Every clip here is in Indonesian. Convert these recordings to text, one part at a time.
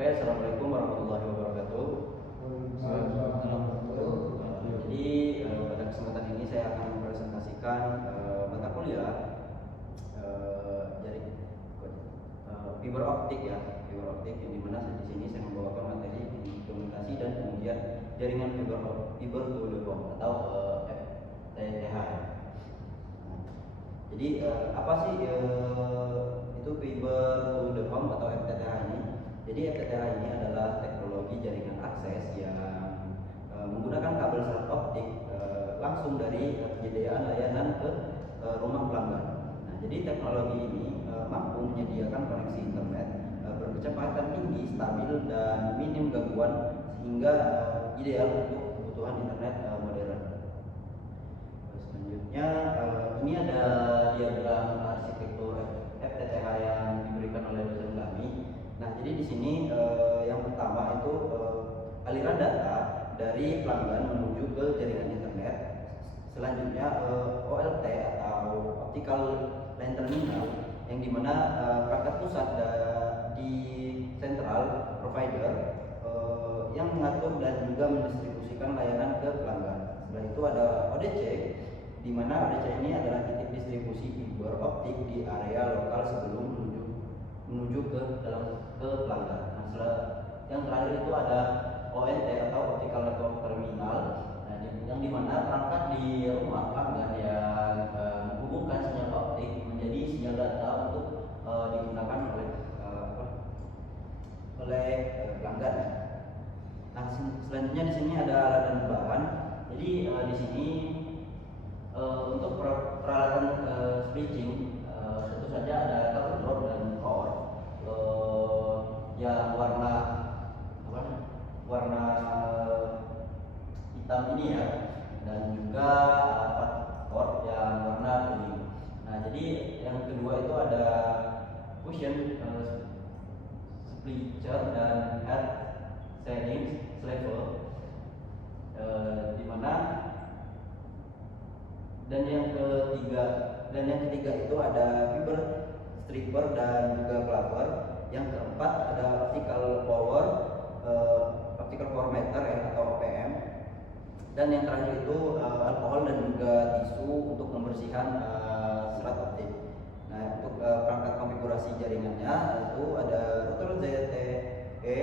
Oke, assalamualaikum warahmatullahi wabarakatuh. Jadi pada kesempatan ini saya akan mempresentasikan mata kuliah dari fiber optik ya, fiber optik yang dimana di sini saya membawakan materi komunikasi dan kemudian jaringan fiber to the home atau FTTH. Jadi apa sih itu fiber to the home atau FTTH ini? Jadi FTTH ini adalah teknologi jaringan akses yang menggunakan kabel serat optik langsung dari penyediaan layanan ke rumah pelanggan. Nah, jadi teknologi ini mampu menyediakan koneksi internet berkecepatan tinggi, stabil dan minim gangguan sehingga ideal untuk kebutuhan internet modern. Selanjutnya ini ada diagram arsitektur FTTH yang diberikan oleh dosen kami. Nah, jadi di sini yang pertama itu aliran data dari pelanggan menuju ke jaringan internet. Selanjutnya OLT atau optical line terminal yang dimana perangkat pusat di central provider yang mengatur dan juga mendistribusikan layanan ke pelanggan. Setelah itu ada ODC, di mana ODC ini adalah titik distribusi fiber optik di area lokal sebelum menuju ke pelanggan. Nah, yang terakhir itu ada ONT atau optical network terminal, nah, yang dimana perangkat di rumah pelanggan yang menghubungkan sinyal optik menjadi sinyal data untuk digunakan oleh pelanggan. Nah, selanjutnya di sini ada alat dan bahan. Jadi di sini untuk peralatan switching tentu saja ada kabel drop dan core yang warna hitam ini ya, dan juga core yang warna kuning. Nah, jadi yang kedua itu ada cushion splitter dan head settings level di mana dan yang ketiga itu ada fiber stripper dan juga clapper. Yang keempat ada optical power meter ya, atau OPM. Dan yang terakhir itu alkohol dan juga tisu untuk membersihkan serat optik. Nah, untuk perangkat konfigurasi jaringannya itu ada router ZTE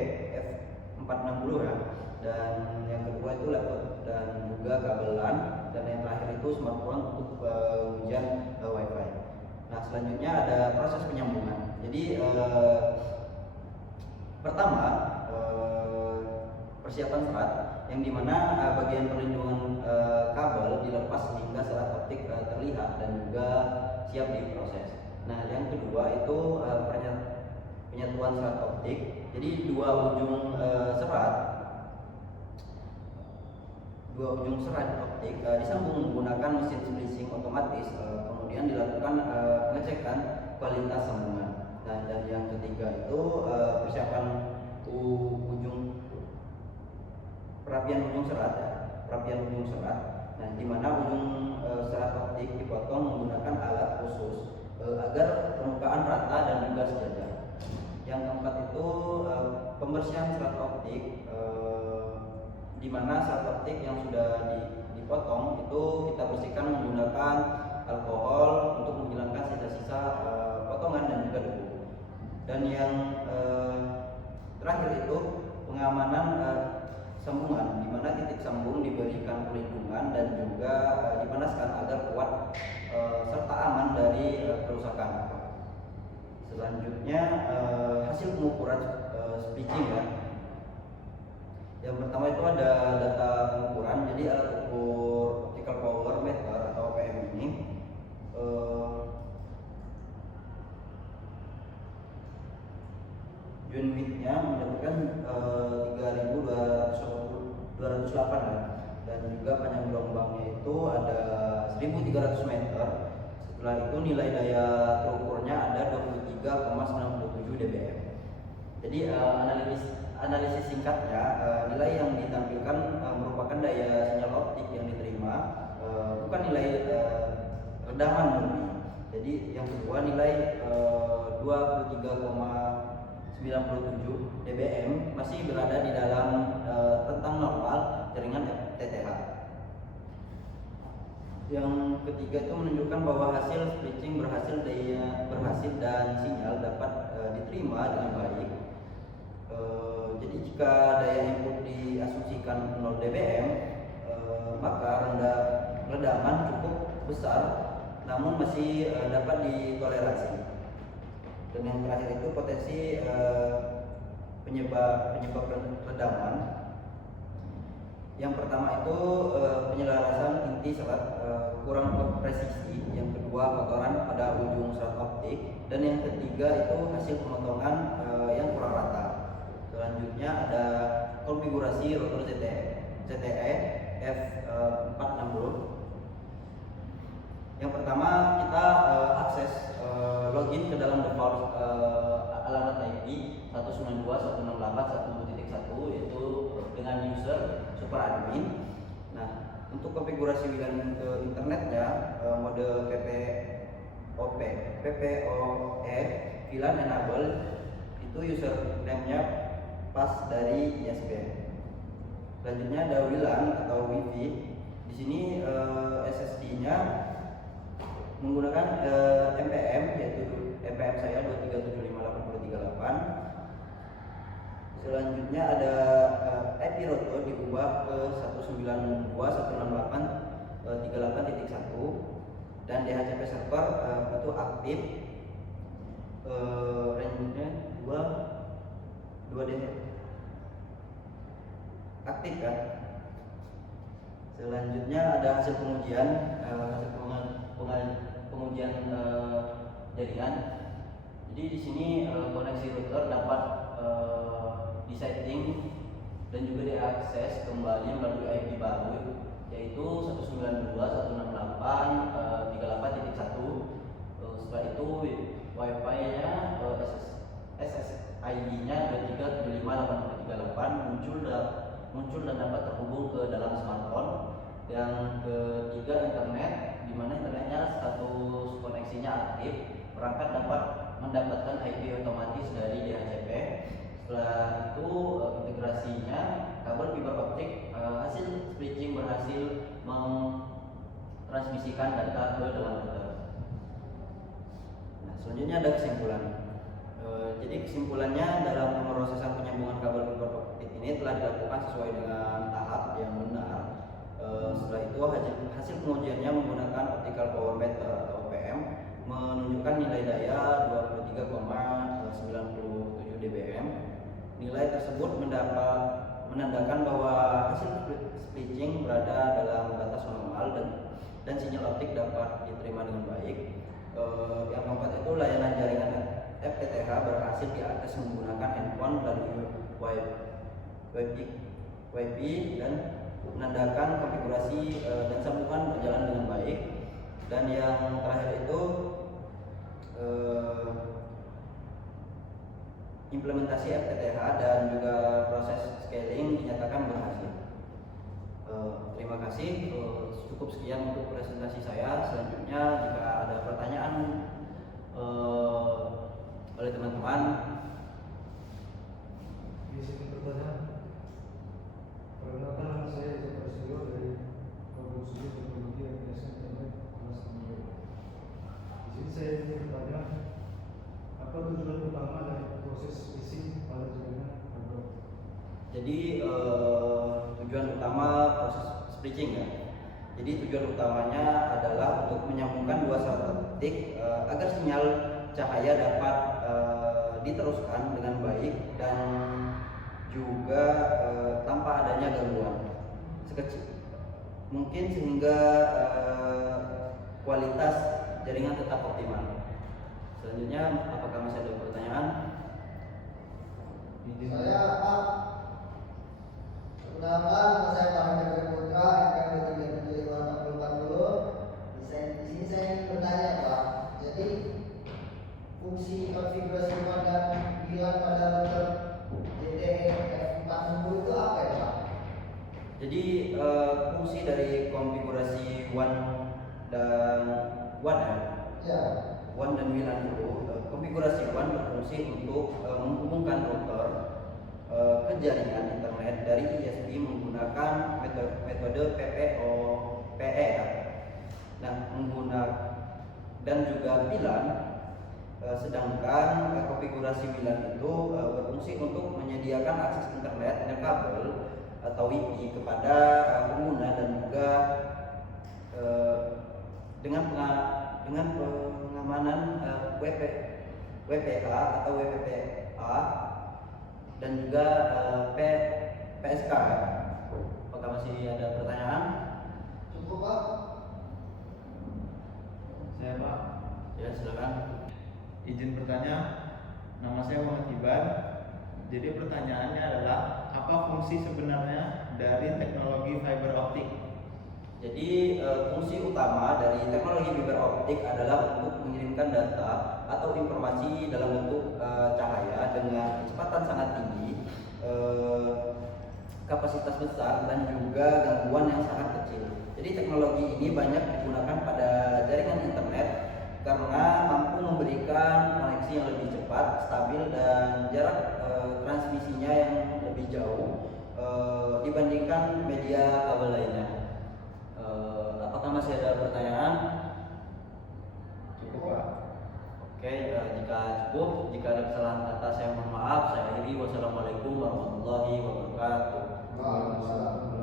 F460 ya, dan yang kedua itu laptop dan juga kabel LAN, dan yang terakhir itu smartphone untuk pengujian WiFi. Nah, selanjutnya ada proses penyambungan. Jadi pertama persiapan serat, yang dimana bagian perlindungan kabel dilepas sehingga serat optik terlihat dan juga siap diproses. Nah, yang kedua itu penyatuan serat optik. Jadi dua ujung serat optik disambung menggunakan mesin splicing otomatis, kemudian dilakukan pengecekan kualitas sambungan. Nah, dan yang ketiga itu persiapan perapian ujung serat. Nah, di mana ujung serat optik dipotong menggunakan alat khusus agar permukaan rata dan juga sejajar. Yang keempat itu pembersihan serat optik, di mana serat optik yang sudah dipotong itu kita bersihkan menggunakan alkohol untuk menghilangkan sisa-sisa potongan dan juga debu. Dan yang terakhir itu pengamanan sambungan, di mana titik sambung diberikan perlindungan dan juga dipanaskan agar kuat serta aman dari kerusakan. Selanjutnya hasil pengukuran switching ya. Yang pertama itu ada data pengukuran. Jadi alat ukur optical power meter atau OPM ini unitnya mendapatkan 3.208 ya. Dan juga panjang gelombangnya itu ada 1.300 meter. Setelah itu nilai daya terukurnya ada 23,97 dBm. Jadi analisis singkatnya, nilai yang ditampilkan merupakan daya sinyal optik yang diterima, bukan nilai redaman murni. Jadi yang kedua nilai 23,97 97 dBm masih berada di dalam rentang normal jaringan FTTH. Yang ketiga itu menunjukkan bahwa hasil switching berhasil dan sinyal dapat diterima dengan baik. Jadi jika daya input diasumsikan 0 dBm, maka redaman cukup besar namun masih dapat ditoleransi. Dan yang terakhir itu potensi penyebab redaman. Yang pertama itu penyelarasan inti serat kurang presisi, yang kedua kotoran pada ujung serat optik, dan yang ketiga itu hasil pemotongan yang kurang rata. Selanjutnya ada konfigurasi router ZTE F460. Yang pertama kita akses login ke dalam default alamat IP 192.168.1.1 yaitu dengan user super admin. Nah, untuk konfigurasi WLAN ke internetnya mode PPOE WLAN enable itu username-nya pas dari ISP. Selanjutnya ada WLAN atau WiFi. Di sini SSD-nya menggunakan MPM, yaitu MPM saya 2375838. Selanjutnya ada IP router diubah ke 192.168.38.1 dan DHCP server itu aktif, range-nya 2D aktif kan. Selanjutnya ada hasil pengujian pengujian jaringan. Jadi di sini koneksi router dapat disetting dan juga diakses kembali melalui IP baru yaitu 192.168.38.1. Setelah itu Wi-Fi-nya SSID-nya 2375.838 muncul dan dapat terhubung ke dalam smartphone. Yang ketiga internet, di mana internetnya status koneksinya aktif, perangkat dapat mendapatkan IP otomatis dari DHCP. Setelah itu integrasinya kabel fiber optik, hasil switching berhasil mentransmisikan data ke dalam router. Nah, selanjutnya ada kesimpulan. Jadi kesimpulannya dalam pemrosesan penyambungan kabel fiber optik ini telah dilakukan sesuai dengan tahap yang benar. Setelah itu hasil pengujiannya menggunakan optical power meter atau OPM menunjukkan nilai daya 23,97 dBm. Nilai tersebut menandakan bahwa hasil switching berada dalam batas normal dan sinyal optik dapat diterima dengan baik. Yang keempat itu layanan jaringan FTTH berhasil diakses menggunakan handphone melalui Wi-Fi dan menandakan konfigurasi dan sambungan berjalan dengan baik. Dan yang terakhir itu implementasi FTTH dan juga proses scaling dinyatakan berhasil. Terima kasih. Cukup sekian untuk presentasi saya. Selanjutnya jika ada pertanyaan oleh teman-teman. Perkenalkan nama saya Eko Prasetyo dari Fakultas Teknologi Aplikasi Internet kelas 9. Di sini saya ingin bertanya, apa tujuan utama dari proses switching pada jaringan kabel? Jadi tujuan utama proses switching ya. Jadi tujuan utamanya adalah untuk menyambungkan dua serat optik agar sinyal cahaya dapat diteruskan dengan baik dan juga tanpa adanya gangguan sekecil mungkin sehingga kualitas jaringan tetap optimal. Selanjutnya, apakah masih ada pertanyaan? Saya Pak, perkenalkan saya Pak Hendra Putra, NPM 2375040. Di sini saya ingin bertanya Pak, jadi fungsi konfigurasi dan WLAN pada router ZTE F460 itu apa ya Pak? Jadi fungsi dari konfigurasi WAN dan WAN ya. Ya. WAN dan WLAN itu, konfigurasi WAN berfungsi untuk menghubungkan router ke jaringan internet dari ISP menggunakan metode PPO-PE. Nah, dan juga WLAN, sedangkan konfigurasi WLAN itu berfungsi untuk menyediakan akses internet nirkabel atau WiFi kepada pengguna dan juga dengan pengamanan WPA atau WPPA dan juga PSK. Apakah masih ada pertanyaan? Cukup Pak? Saya Pak, Ya, silakan. izin bertanya. Nama saya Muhammad Iban. Jadi pertanyaannya adalah apa fungsi sebenarnya dari teknologi fiber optik? Jadi fungsi utama dari teknologi fiber optik adalah untuk mengirimkan data atau informasi dalam bentuk cahaya dengan kecepatan sangat tinggi, kapasitas besar, dan juga gangguan yang sangat kecil. Jadi teknologi ini banyak digunakan pada jaringan internet karena mampu memberikan koneksi yang lebih cepat, stabil, dan jarak transmisinya yang lebih jauh dibandingkan media kabel lainnya. Apakah masih ada pertanyaan? Cukup Pak. Oke, jika cukup, jika ada kesalahan kata saya mohon maaf. Saya akhiri. Wassalamualaikum warahmatullahi wabarakatuh. Waalaikumsalam.